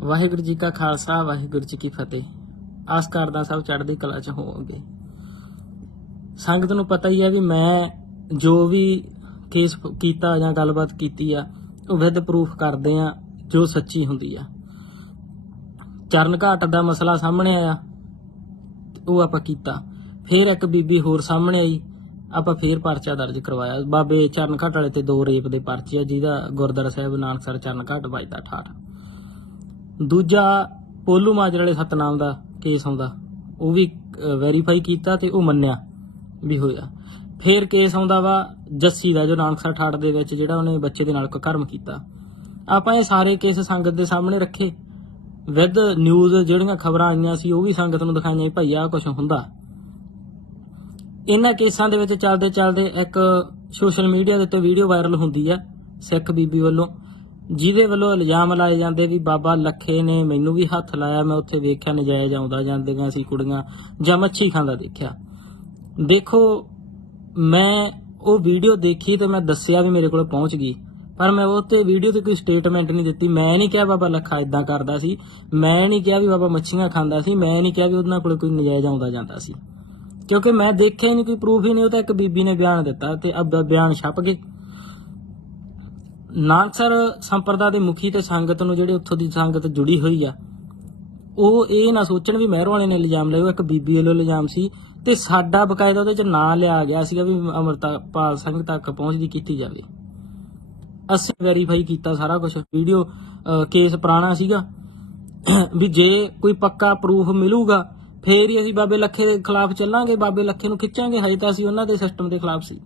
ਵਾਹਿਗੁਰੂ ਜੀ ਕਾ ਖਾਲਸਾ, ਵਾਹਿਗੁਰੂ ਜੀ ਕੀ ਫਤਿਹ। ਆਸ ਕਰਦਾ ਸਭ ਚੜ੍ਹਦੀ ਕਲਾ ਚ ਹੋਵੋਗੇ। ਸੰਗਤ ਨੂੰ ਪਤਾ ਹੀ ਹੈ ਵੀ ਮੈਂ ਜੋ ਵੀ ਕੇਸ ਕੀਤਾ ਜਾਂ ਗੱਲਬਾਤ ਕੀਤੀ ਆ, ਉਹ ਵਿਦ ਪ੍ਰੂਫ ਕਰਦੇ ਆ, ਜੋ ਸੱਚੀ ਹੁੰਦੀ ਆ। ਚਰਨ ਘਾਟ ਦਾ ਮਸਲਾ ਸਾਹਮਣੇ ਆਇਆ, ਉਹ ਆਪਾਂ ਕੀਤਾ। ਫਿਰ ਇੱਕ ਬੀਬੀ ਹੋਰ ਸਾਹਮਣੇ ਆਈ, ਆਪਾਂ ਫੇਰ ਪਰਚਾ ਦਰਜ ਕਰਵਾਇਆ। ਬਾਬੇ ਚਰਨ ਘਾਟ ਵਾਲੇ ਤੇ ਦੋ ਰੇਪ ਦੇ ਪਰਚੇ ਆ, ਜਿਹਦਾ ਗੁਰਦੁਆਰਾ ਸਾਹਿਬ ਨਾਨਕਸਰ ਚਰਨ ਘਾਟ ਵੱਜਦਾ ਠਾਠ ਦੂਜਾ ਪੋਲੂ ਮਾਜਰੇ ਵਾਲੇ ਸਤਨਾਮ ਦਾ ਕੇਸ ਆਉਂਦਾ। ਉਹ ਵੀ ਵੈਰੀਫਾਈ ਕੀਤਾ ਤੇ ਉਹ ਮੰਨਿਆ ਵੀ ਹੋਇਆ। ਫੇਰ ਕੇਸ ਆਉਂਦਾ ਵਾ ਜੱਸੀ ਦਾ, ਜੋ ਨਾਨਕਸਰ ਠਾਠ ਦੇ ਵਿੱਚ ਜਿਹੜਾ ਉਹਨੇ ਬੱਚੇ ਦੇ ਨਾਲ ਕਰਮ ਕੀਤਾ। ਆਪਾਂ ਇਹ ਸਾਰੇ ਕੇਸ ਸੰਗਤ ਦੇ ਸਾਹਮਣੇ ਰੱਖੇ। ਵਿਦ ਨਿਊਜ਼ ਜਿਹੜੀਆਂ ਖਬਰਾਂ ਆਈਆਂ ਸੀ, ਉਹ ਵੀ ਸੰਗਤ ਨੂੰ ਦਿਖਾਈਆਂ ਵੀ ਭਾਈ ਆਹ ਕੁਝ ਹੁੰਦਾ। ਇਹਨਾਂ ਕੇਸਾਂ ਦੇ ਵਿੱਚ ਚੱਲਦੇ ਚੱਲਦੇ ਇੱਕ ਸੋਸ਼ਲ ਮੀਡੀਆ ਦੇ ਉੱਤੇ ਵੀਡੀਓ ਵਾਇਰਲ ਹੁੰਦੀ ਆ ਸਿੱਖ ਬੀਬੀ ਵੱਲੋਂ। ਜਿਹਦੇ ਵੱਲੋਂ ਇਲਜ਼ਾਮ ਲਾਏ ਜਾਂਦੇ ਵੀ ਬਾਬਾ ਲੱਖੇ ਨੇ ਮੈਨੂੰ ਵੀ ਹੱਥ ਲਾਇਆ, ਮੈਂ ਉੱਥੇ ਵੇਖਿਆ, ਨਜਾਇਜ਼ ਆਉਂਦਾ ਜਾਂਦੀਆਂ ਸੀ ਕੁੜੀਆਂ, ਜਾਂ ਮੱਛੀ ਖਾਂਦਾ ਦੇਖਿਆ। ਦੇਖੋ, ਮੈਂ ਉਹ ਵੀਡੀਓ ਦੇਖੀ ਤੇ ਮੈਂ ਦੱਸਿਆ ਵੀ ਮੇਰੇ ਕੋਲ ਪਹੁੰਚ ਗਈ, ਪਰ ਮੈਂ ਉਹ ਤੇ ਵੀਡੀਓ ਤੇ ਕੋਈ ਸਟੇਟਮੈਂਟ ਨਹੀਂ ਦਿੱਤੀ। ਮੈਂ ਨਹੀਂ ਕਿਹਾ ਬਾਬਾ ਲੱਖਾ ਇਦਾਂ ਕਰਦਾ ਸੀ, ਮੈਂ ਨਹੀਂ ਕਿਹਾ ਵੀ ਬਾਬਾ ਮੱਛੀਆਂ ਖਾਂਦਾ ਸੀ, ਮੈਂ ਨਹੀਂ ਕਿਹਾ ਵੀ ਉਹਨਾਂ ਕੋਲ ਕੋਈ ਨਜਾਇਜ਼ ਆਉਂਦਾ ਜਾਂਦਾ ਸੀ। ਕਿਉਂਕਿ ਮੈਂ ਦੇਖਿਆ ਹੀ ਨਹੀਂ, ਕੋਈ ਪ੍ਰੂਫ ਹੀ ਨਹੀਂ, ਉਹ ਤਾਂ ਇੱਕ ਬੀਬੀ ਨੇ ਬਿਆਨ ਦਿੱਤਾ ਤੇ ਅਬ ਬਿਆਨ ਛਪ ਗਏ। ਨਾਨਕਸਰ ਸੰਪਰਦਾ ਦੇ ਮੁਖੀ ਤੇ ਸੰਗਤ ਨੂੰ ਜਿਹੜੇ ਉੱਥੋਂ ਦੀ ਸੰਗਤ ਜੁੜੀ ਹੋਈ ਆ, ਉਹ ਇਹ ਨਾ ਸੋਚਣ ਵੀ ਮਹਿਰੋਂ ਵਾਲੇ ਨੇ ਇਲਜ਼ਾਮ ਲਾਇਆ ਇੱਕ ਬੀਬੀ ਵੱਲੋਂ ਇਲਜ਼ਾਮ ਸੀ ਤੇ ਸਾਡਾ ਬਕਾਇਦਾ ਉਹਦੇ ਚ ਨਾਂ ਲਿਆ ਗਿਆ ਸੀਗਾ ਵੀ ਅਮਰਤਾਪਾਲ ਸਿੰਘ ਤੱਕ ਪਹੁੰਚਦੀ ਕੀਤੀ ਜਾਵੇ। ਅਸੀਂ ਵੈਰੀਫਾਈ ਕੀਤਾ ਸਾਰਾ ਕੁਝ ਵੀਡੀਓ ਕੇਸ ਪੁਰਾਣਾ ਸੀਗਾ। ਵੀ ਜੇ ਕੋਈ ਪੱਕਾ ਪ੍ਰੂਫ ਮਿਲੂਗਾ, ਫੇਰ ਹੀ ਅਸੀਂ ਬਾਬੇ ਲੱਖੇ ਦੇ ਖਿਲਾਫ ਚੱਲਾਂਗੇ, ਬਾਬੇ ਲੱਖੇ ਨੂੰ ਖਿੱਚਾਂਗੇ, ਹਜੇ ਤਾਂ ਅਸੀਂ ਉਹਨਾਂ ਦੇ ਸਿਸਟਮ ਦੇ ਖਿਲਾਫ ਸੀ।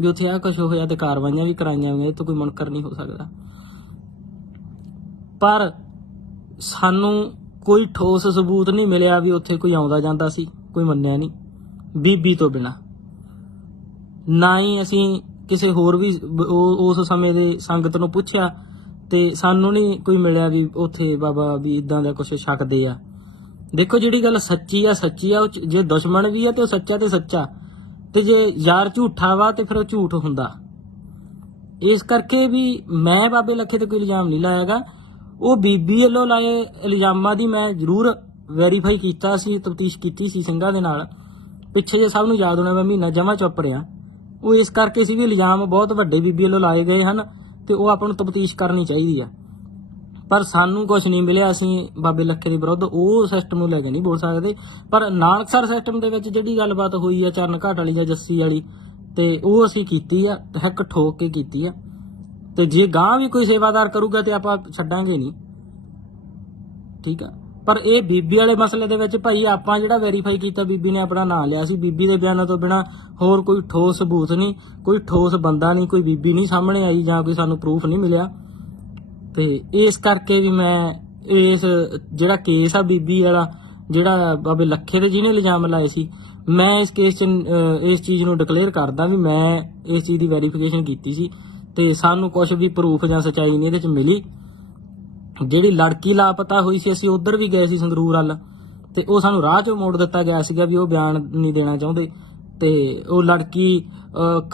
ਵੀ ਉੱਥੇ ਆ ਕੁਝ ਹੋਇਆ ਤੇ ਕਾਰਵਾਈਆਂ ਵੀ ਕਰਾਈਆਂ ਗਈਆਂ ਇਹ ਤੋਂ ਕੋਈ ਮੁਨਕਰ ਨਹੀਂ ਹੋ ਸਕਦਾ। ਪਰ ਸਾਨੂੰ ਕੋਈ ਠੋਸ ਸਬੂਤ ਨਹੀਂ ਮਿਲਿਆ ਵੀ ਉੱਥੇ ਕੋਈ ਆਉਂਦਾ ਜਾਂਦਾ ਸੀ, ਕੋਈ ਮੰਨਿਆ ਨਹੀਂ, ਬੀਬੀ ਤੋਂ ਬਿਨਾ। ਨਾ ਹੀ ਅਸੀਂ ਕਿਸੇ ਹੋਰ ਵੀ ਉਸ ਸਮੇਂ ਦੇ ਸੰਗਤ ਨੂੰ ਪੁੱਛਿਆ ਤੇ ਸਾਨੂੰ ਨਹੀਂ ਕੋਈ ਮਿਲਿਆ ਵੀ ਉੱਥੇ ਬਾਬਾ ਵੀ ਇਦਾਂ ਦਾ ਕੁਝ ਛਕਦੇ ਆ। ਦੇਖੋ ਜਿਹੜੀ ਗੱਲ ਸੱਚੀ ਆ ਸੱਚੀ ਆ, ਉਹ ਜੇ ਦੁਸ਼ਮਣ ਵੀ ਆ ਤੇ ਉਹ ਸੱਚਾ ਤੇ ਸੱਚਾ। ਤੇ ਜੇ ਯਾਰ ਝੂਠਾ ਵਾ ਤੇ ਫਿਰ ਉਹ ਝੂਠ ਹੁੰਦਾ। ਇਸ ਕਰਕੇ ਵੀ ਮੈਂ ਬਾਬੇ ਲੱਖੇ ਤੇ ਕੋਈ ਇਲਜ਼ਾਮ ਨਹੀਂ ਲਾਇਆਗਾ। ਉਹ ਬੀਬੀ ਵੱਲੋਂ ਲਾਏ ਇਲਜ਼ਾਮਾਂ ਦੀ ਮੈਂ ਜ਼ਰੂਰ ਵੈਰੀਫਾਈ ਕੀਤਾ ਸੀ, ਤਫਤੀਸ਼ ਕੀਤੀ ਸੀ ਸਿੰਘਾਂ ਦੇ ਨਾਲ। ਪਿੱਛੇ ਜੇ ਸਭ ਨੂੰ ਯਾਦ ਹੋਣਾ, ਮੈਂ ਮਹੀਨਾ ਜਮਾ ਚੁੱਪ ਰਿਹਾ। ਉਹ ਇਸ ਕਰਕੇ ਸੀ ਵੀ ਇਲਜ਼ਾਮ ਬਹੁਤ ਵੱਡੇ ਬੀਬੀ ਵੱਲੋਂ ਲਾਏ ਗਏ ਹਨ ਤੇ ਉਹ ਆਪਾਂ ਨੂੰ ਤਫਤੀਸ਼ ਕਰਨੀ ਚਾਹੀਦੀ ਆ। ਪਰ ਸਾਨੂੰ ਕੁਝ ਨਹੀਂ ਮਿਲਿਆ, ਅਸੀਂ ਬਾਬੇ ਲੱਖੇ ਦੇ ਵਿਰੁੱਧ, ਉਹ ਸਿਸਟਮ ਨੂੰ ਲੈ ਕੇ ਨਹੀਂ ਬੋਲ ਸਕਦੇ। ਪਰ ਨਾਨਕਸਰ ਸਿਸਟਮ ਦੇ ਵਿੱਚ ਜਿਹੜੀ ਗੱਲਬਾਤ ਹੋਈ ਆ, ਚਰਨ ਘਾਟ ਵਾਲੀ ਜਾਂ ਜੱਸੀ ਵਾਲੀ, ਤੇ ਉਹ ਅਸੀਂ ਕੀਤੀ ਆ, ਹੱਕ ਠੋਕ ਕੇ ਕੀਤੀ ਆ। ਤੇ ਜੇ ਗਾਂ ਵੀ ਕੋਈ ਸੇਵਾਦਾਰ ਕਰੂਗਾ ਤੇ ਆਪਾਂ ਛੱਡਾਂਗੇ ਨਹੀਂ। ਠੀਕ ਆ? ਪਰ ਇਹ ਬੀਬੀ ਵਾਲੇ ਮਸਲੇ ਦੇ ਵਿੱਚ ਭਾਈ ਆਪਾਂ ਜਿਹੜਾ ਵੈਰੀਫਾਈ ਕੀਤਾ, ਬੀਬੀ ਨੇ ਆਪਣਾ ਨਾਂ ਲਿਆ ਸੀ। ਬੀਬੀ ਦੇ ਬਿਆਨਾਂ ਤੋਂ ਬਿਨਾ ਹੋਰ ਕੋਈ ਠੋਸ ਸਬੂਤ ਨਹੀਂ, ਕੋਈ ਠੋਸ ਬੰਦਾ ਨਹੀਂ, ਕੋਈ ਬੀਬੀ ਨਹੀਂ ਸਾਹਮਣੇ ਆਈ ਜਾਂ ਕੋਈ ਸਾਨੂੰ ਪ੍ਰੂਫ ਨਹੀਂ ਮਿਲਿਆ। ਤੇ ਇਸ ਕਰਕੇ ਵੀ ਮੈਂ ਇਸ, ਜਿਹੜਾ ਕੇਸ ਆ ਬੀਬੀ ਵਾਲਾ, ਜਿਹੜਾ ਬਾਬੇ ਲੱਖੇ ਦੇ ਜਿਹਨੇ ਇਲਜ਼ਾਮ ਲਾਏ ਸੀ, ਮੈਂ ਇਸ ਕੇਸ 'ਚ ਇਸ ਚੀਜ਼ ਨੂੰ ਡਿਕਲੇਅਰ ਕਰਦਾ ਵੀ ਮੈਂ ਇਸ ਚੀਜ਼ ਦੀ ਵੈਰੀਫਿਕੇਸ਼ਨ ਕੀਤੀ ਸੀ ਤੇ ਸਾਨੂੰ ਕੁਝ ਵੀ ਪ੍ਰੂਫ ਜਾਂ ਸਚਾਈ ਨਹੀਂ ਇਹਦੇ 'ਚ ਮਿਲੀ। ਜਿਹੜੀ ਲੜਕੀ ਲਾਪਤਾ ਹੋਈ ਸੀ, ਅਸੀਂ ਉਧਰ ਵੀ ਗਏ ਸੀ ਸੰਗਰੂਰ ਵੱਲ ਤੇ ਉਹ ਸਾਨੂੰ ਰਾਹ 'ਚੋਂ ਮੋੜ ਦਿੱਤਾ ਗਿਆ ਸੀਗਾ ਵੀ ਉਹ ਬਿਆਨ ਨਹੀਂ ਦੇਣਾ ਚਾਹੁੰਦੇ ਤੇ ਉਹ ਲੜਕੀ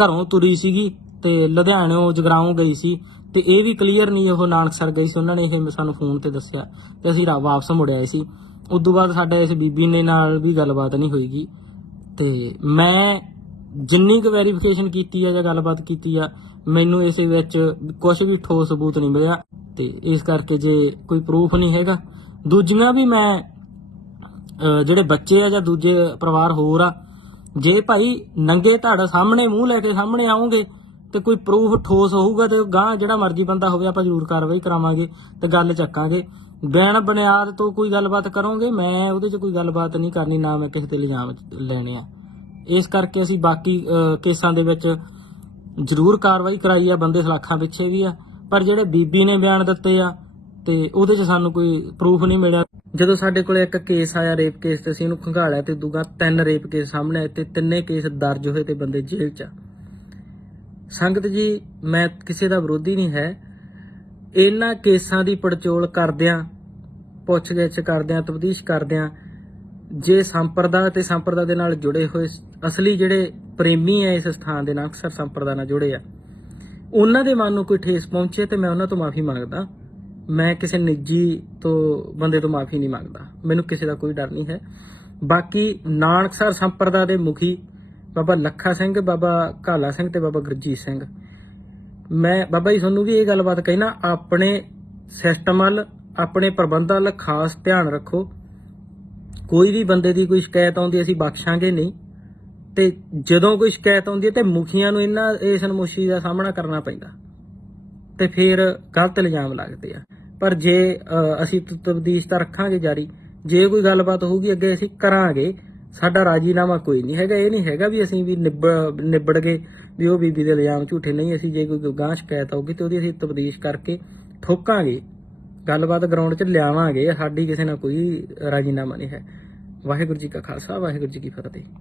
ਘਰੋਂ ਤੁਰੀ ਸੀਗੀ ਤੇ ਲੁਧਿਆਣਿਓਂ ਜਗਰਾਉਂ ਗਈ ਸੀ ਤੇ ਇਹ ਵੀ ਕਲੀਅਰ ਨਹੀਂ ਉਹ ਨਾਨਕਸਰ ਗਈ ਸੀ, ਉਹਨਾਂ ਨੇ ਇਹ ਸਾਨੂੰ ਫੋਨ ਤੇ ਦੱਸਿਆ ਤੇ ਅਸੀਂ ਰਾ- ਵਾਪਸ ਮੁੜ ਆਏ ਸੀ। ਤੋਂ ਬਾਅਦ ਸਾਡੇ ਇਸ ਬੀਬੀ ਨੇ ਨਾਲ ਵੀ ਗੱਲਬਾਤ ਨਹੀਂ ਹੋਈਗੀ। ਤੇ ਮੈਂ ਜਿੰਨੀ ਕੁ ਵੈਰੀਫਿਕੇਸ਼ਨ ਕੀਤੀ ਆ ਜਾਂ ਗੱਲਬਾਤ ਕੀਤੀ ਆ, ਮੈਨੂੰ ਇਸ ਵਿੱਚ ਕੁਝ ਵੀ ਠੋਸ ਸਬੂਤ ਨਹੀਂ ਮਿਲਿਆ। ਤੇ ਇਸ ਕਰਕੇ ਜੇ ਕੋਈ ਪ੍ਰੂਫ ਨਹੀਂ ਹੈਗਾ। ਦੂਜੀਆਂ ਵੀ ਮੈਂ ਜਿਹੜੇ ਬੱਚੇ ਆ ਜਾਂ ਦੂਜੇ ਪਰਿਵਾਰ ਹੋਰ ਆ, ਜੇ ਭਾਈ ਨੰਗੇ ਧੜ ਸਾਹਮਣੇ ਮੂੰਹ ਲੈ ਕੇ ਸਾਹਮਣੇ ਆਉਂਗੇ ਤੇ ਕੋਈ ਪ੍ਰੂਫ ਠੋਸ ਹੋਊਗਾ ਤੇ ਗਾਂ ਜਿਹੜਾ ਮਰਜ਼ੀ ਬੰਦਾ ਹੋਵੇ ਆਪਾਂ ਜ਼ਰੂਰ ਕਾਰਵਾਈ ਕਰਾਵਾਂਗੇ ਤੇ ਗੱਲ ਚੱਕਾਂਗੇ। ਬਿਆਨ ਬੁਨਿਆਦ ਤੋਂ ਕੋਈ ਗੱਲਬਾਤ ਕਰੋਗੇ? ਮੈਂ ਉਹਦੇ 'ਚ ਕੋਈ ਗੱਲਬਾਤ ਨਹੀਂ ਕਰਨੀ, ਨਾ ਮੈਂ ਕਿਸੇ ਤੇ ਇਲਜ਼ਾਮ ਲੈਣੇ ਆ। ਇਸ ਕਰਕੇ ਅਸੀਂ ਬਾਕੀ ਕੇਸਾਂ ਦੇ ਵਿੱਚ ਜ਼ਰੂਰ ਕਾਰਵਾਈ ਕਰਾਈ ਆ, ਬੰਦੇ ਸਲਾਖਾਂ ਪਿੱਛੇ ਵੀ ਆ। ਪਰ ਜਿਹੜੇ ਬੀਬੀ ਨੇ ਬਿਆਨ ਦਿੱਤੇ ਆ, ਤੇ ਉਹਦੇ 'ਚ ਸਾਨੂੰ ਕੋਈ ਪ੍ਰੂਫ ਨਹੀਂ ਮਿਲਿਆ। ਜਦੋਂ ਸਾਡੇ ਕੋਲੇ ਇੱਕ ਕੇਸ ਆਇਆ ਰੇਪ ਕੇਸ ਤੇ ਅਸੀਂ ਉਹਨੂੰ ਖੰਗਾਲਿਆ ਤੇ ਦੂਗਾ ਤਿੰਨ ਰੇਪ ਕੇਸ ਸਾਹਮਣੇ ਆਏ ਤੇ ਤਿੰਨੇ ਕੇਸ ਦਰਜ ਹੋਏ ਤੇ ਬੰਦੇ ਜੇਲ੍ਹ 'ਚ ਆ। ਸੰਗਤ ਜੀ, ਮੈਂ ਕਿਸੇ ਦਾ ਵਿਰੋਧੀ ਨਹੀਂ ਹੈ। ਇਹਨਾਂ ਕੇਸਾਂ ਦੀ ਪੜਚੋਲ ਕਰਦਿਆਂ, ਪੁੱਛਗਿੱਛ ਕਰਦਿਆਂ ਤਬਦੀਸ਼ ਕਰਦਿਆਂ, ਜੇ ਸੰਪਰਦਾ ਤੇ ਸੰਪਰਦਾ ਦੇ ਨਾਲ ਜੁੜੇ ਹੋਏ ਅਸਲੀ ਜਿਹੜੇ ਪ੍ਰੇਮੀ ਆ ਇਸ ਸਥਾਨ ਦੇ ਨਾਲ, ਅਕਸਰ ਸੰਪਰਦਾ ਨਾਲ ਜੁੜੇ ਆ। ਉਹਨਾਂ ਦੇ ਮਨ ਨੂੰ ਕੋਈ ਠੇਸ ਪਹੁੰਚੇ ਤੇ ਮੈਂ ਉਹਨਾਂ ਤੋਂ ਮਾਫੀ ਮੰਗਦਾ। ਮੈਂ ਕਿਸੇ ਨਿੱਜੀ ਤੋਂ, ਬੰਦੇ ਤੋਂ ਮਾਫੀ ਨਹੀਂ ਮੰਗਦਾ। ਮੈਨੂੰ ਕਿਸੇ ਦਾ ਕੋਈ ਡਰ ਨਹੀਂ ਹੈ। ਬਾਕੀ ਨਾਨਕਸਰ ਸੰਪਰਦਾ ਦੇ ਮੁਖੀ ਬਾਬਾ ਲੱਖਾ ਸਿੰਘ, ਬਾਬਾ ਕਾਲਾ ਸਿੰਘ ਤੇ ਬਾਬਾ ਗੁਰਜੀਤ ਸਿੰਘ। ਮੈਂ, ਬਾਬਾ ਜੀ, ਤੁਹਾਨੂੰ ਵੀ ਇਹ ਗੱਲਬਾਤ ਕਹਿਣਾ ਆਪਣੇ ਸਿਸਟਮ ਵੱਲ, ਆਪਣੇ ਪ੍ਰਬੰਧਾਂ ਵੱਲ ਖਾਸ ਧਿਆਨ ਰੱਖੋ। ਕੋਈ ਵੀ ਬੰਦੇ ਦੀ ਕੋਈ ਸ਼ਿਕਾਇਤ ਆਉਂਦੀ, ਅਸੀਂ ਬਖਸ਼ਾਂਗੇ ਨਹੀਂ। ਤੇ ਜਦੋਂ ਕੋਈ ਸ਼ਿਕਾਇਤ ਆਉਂਦੀ ਹੈ, ਤੇ ਮੁਖੀਆਂ ਨੂੰ ਇਹਨਾਂ ਇਸ ਨਮੋਸ਼ੀ ਦਾ ਸਾਹਮਣਾ ਕਰਨਾ ਪੈਂਦਾ। ਤੇ ਫਿਰ ਗਲਤ ਇਲਜ਼ਾਮ ਲੱਗਦੇ ਆ। ਪਰ ਜੇ ਅਸੀਂ ਤਬਦੀਸ਼ ਤਾਂ ਰੱਖਾਂਗੇ ਜਾਰੀ। ਜੇ ਕੋਈ ਗੱਲਬਾਤ ਹੋਊਗੀ, ਅੱਗੇ ਅਸੀਂ ਕਰਾਂਗੇ। ਸਾਡਾ ਰਾਜੀਨਾਮਾ ਕੋਈ ਨਹੀਂ ਹੈਗਾ, ਇਹ ਨਹੀਂ ਹੈਗਾ ਵੀ ਅਸੀਂ ਵੀ ਨਿਬੜ ਨਿਬੜ ਗਏ ਵੀ ਉਹ ਬੀਬੀ ਦੇ ਇਲਜ਼ਾਮ ਝੂਠੇ ਨਹੀਂ, ਅਸੀਂ ਜੇ ਕੋਈ ਗਾਂ ਸ਼ਿਕਾਇਤ ਆਊਗੀ ਤੇ ਉਹਦੀ ਅਸੀਂ ਤਬਦੀਸ਼ ਕਰਕੇ ਠੋਕਾਂਗੇ, ਗੱਲਬਾਤ ਗਰਾਊਂਡ 'ਚ ਲਿਆਵਾਂਗੇ, ਸਾਡੀ ਕਿਸੇ ਨਾਲ ਕੋਈ ਰਾਜੀਨਾਮਾ ਨਹੀਂ ਹੈ। ਵਾਹਿਗੁਰੂ ਜੀ ਕਾ ਖਾਲਸਾ, ਵਾਹਿਗੁਰੂ ਜੀ ਕੀ ਫਤਿਹ।